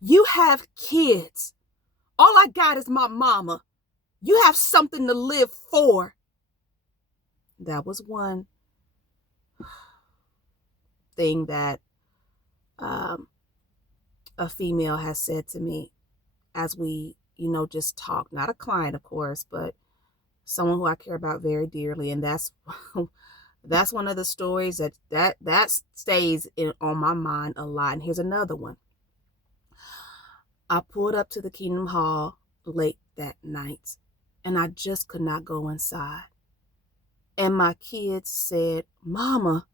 You have kids. All I got is my mama. You have something to live for. That was one thing that a female has said to me as we, just talk. Not a client, of course, but someone who I care about very dearly. And that's one of the stories that stays on my mind a lot. And here's another one. I pulled up to the Kingdom Hall late that night, and I just could not go inside. And my kids said, Mama,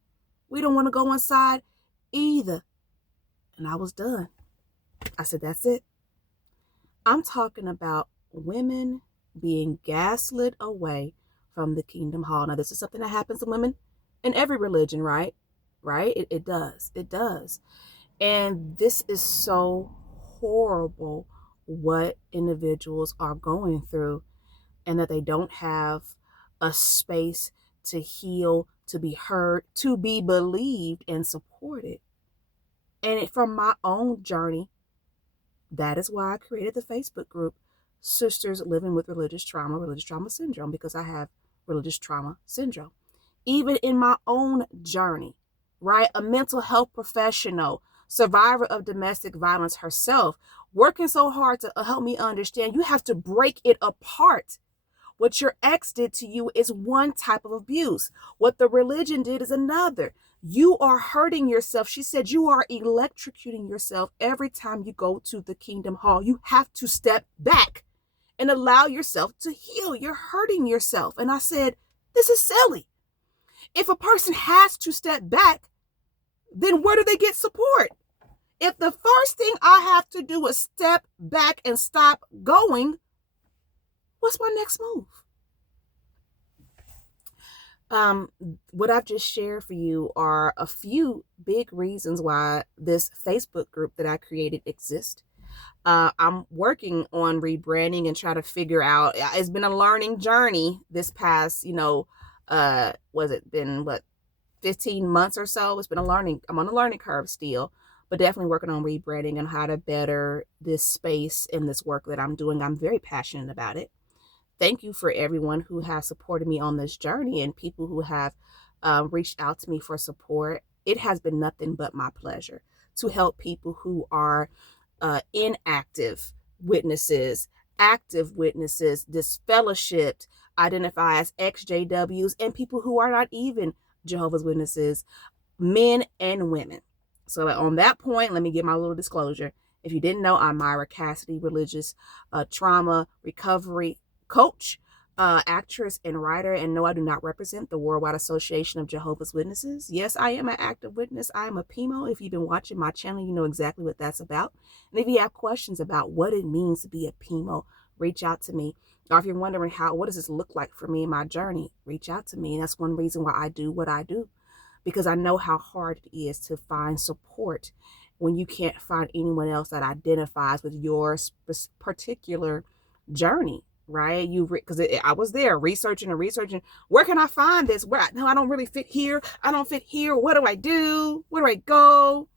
we don't want to go inside either. And I was done. I said, that's it. I'm talking about women being gaslit away from the Kingdom Hall. Now, this is something that happens to women in every religion, right? Right? It does. It does. And this is so horrible what individuals are going through, and that they don't have a space to heal, to be heard, to be believed and supported. And from my own journey, that is why I created the Facebook group, Sisters Living with Religious Trauma Syndrome, because I have religious trauma syndrome. Even in my own journey, right? A mental health professional, survivor of domestic violence herself, working so hard to help me understand you have to break it apart. What your ex did to you is one type of abuse. What the religion did is another. You are hurting yourself. She said you are electrocuting yourself every time you go to the Kingdom Hall. You have to step back and allow yourself to heal. You're hurting yourself. And I said, this is silly. If a person has to step back, then where do they get support? If the first thing I have to do is step back and stop going, what's my next move? What I've just shared for you are a few big reasons why this Facebook group that I created exists. I'm working on rebranding and try to figure out, it's been a learning journey this past, was it been 15 months or so? It's been I'm on a learning curve still, but definitely working on rebranding and how to better this space and this work that I'm doing. I'm very passionate about it. Thank you for everyone who has supported me on this journey and people who have reached out to me for support. It has been nothing but my pleasure to help people who are inactive witnesses, active witnesses, disfellowshipped, identify as XJWs, and people who are not even Jehovah's Witnesses, men and women. So on that point, let me give my little disclosure. If you didn't know, I'm Myra Cassidy, religious trauma recovery coach, actress, and writer. And no, I do not represent the Worldwide Association of Jehovah's Witnesses. Yes, I am an active witness. I am a PMO. If you've been watching my channel, you know exactly what that's about. And if you have questions about what it means to be a PMO, reach out to me. Or if you're wondering what does this look like for me in my journey, reach out to me. And that's one reason why I do what I do, because I know how hard it is to find support when you can't find anyone else that identifies with your particular journey. Right? Because I was there researching. Where can I find this? No, I don't really fit here. I don't fit here. What do I do? Where do I go?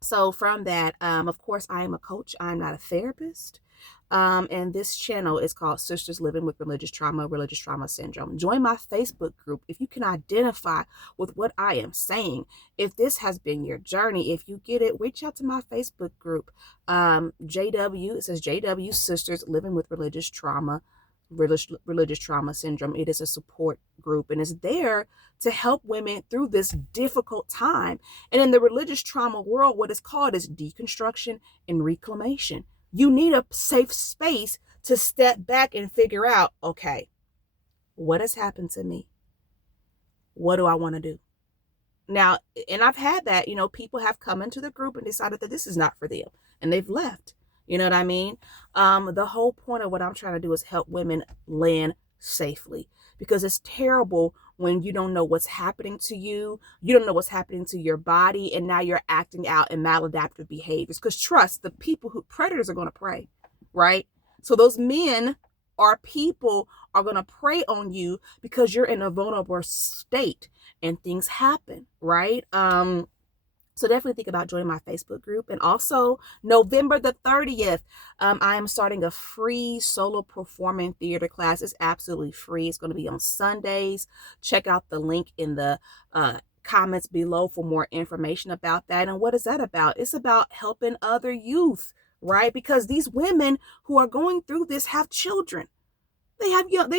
So from that, of course, I am a coach. I'm not a therapist. And this channel is called Sisters Living with Religious Trauma Syndrome. Join my Facebook group if you can identify with what I am saying. If this has been your journey, if you get it, reach out to my Facebook group. JW, it says JW Sisters Living with Religious Trauma Syndrome. It is a support group and is there to help women through this difficult time. And in the religious trauma world, what is called is deconstruction and reclamation. You need a safe space to step back and figure out, okay, what has happened to me? What do I want to do? Now, and I've had that, people have come into the group and decided that this is not for them and they've left. You know what I mean? The whole point of what I'm trying to do is help women land safely, because it's terrible when you don't know what's happening to you. You don't know what's happening to your body. And now you're acting out in maladaptive behaviors, because trust, the predators are going to prey, right? So those men or people are going to prey on you because you're in a vulnerable state and things happen, right? So definitely think about joining my Facebook group. And also November the 30th, I am starting a free solo performing theater class. It's absolutely free. It's going to be on Sundays. Check out the link in the comments below for more information about that. And what is that about? It's about helping other youth, right? Because these women who are going through this have children. They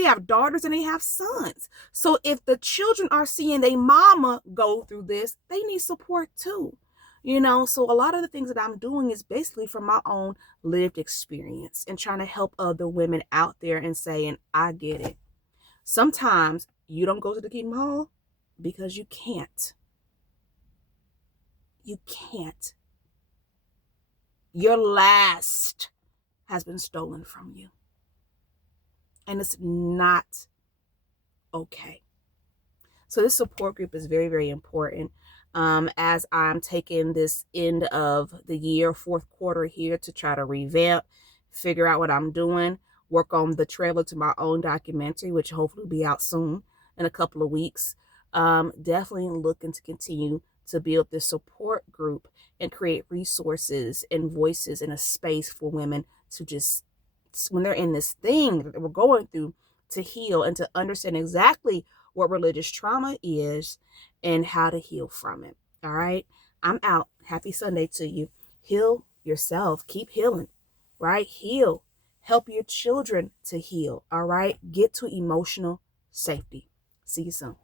have daughters and they have sons. So if the children are seeing their mama go through this, they need support too. So a lot of the things that I'm doing is basically from my own lived experience and trying to help other women out there and saying, I get it. Sometimes you don't go to the Kingdom Hall because you can't. You can't. Your last has been stolen from you. And it's not okay. So this support group is very, very important. As I'm taking this end of the year, fourth quarter here to try to revamp, figure out what I'm doing, work on the trailer to my own documentary, which hopefully will be out soon in a couple of weeks. Definitely looking to continue to build this support group and create resources and voices in a space for women to just, when they're in this thing that we're going through, to heal and to understand exactly what religious trauma is and how to heal from it. All right. I'm out. Happy Sunday to you. Heal yourself. Keep healing, right? Heal. Help your children to heal. All right. Get to emotional safety. See you soon.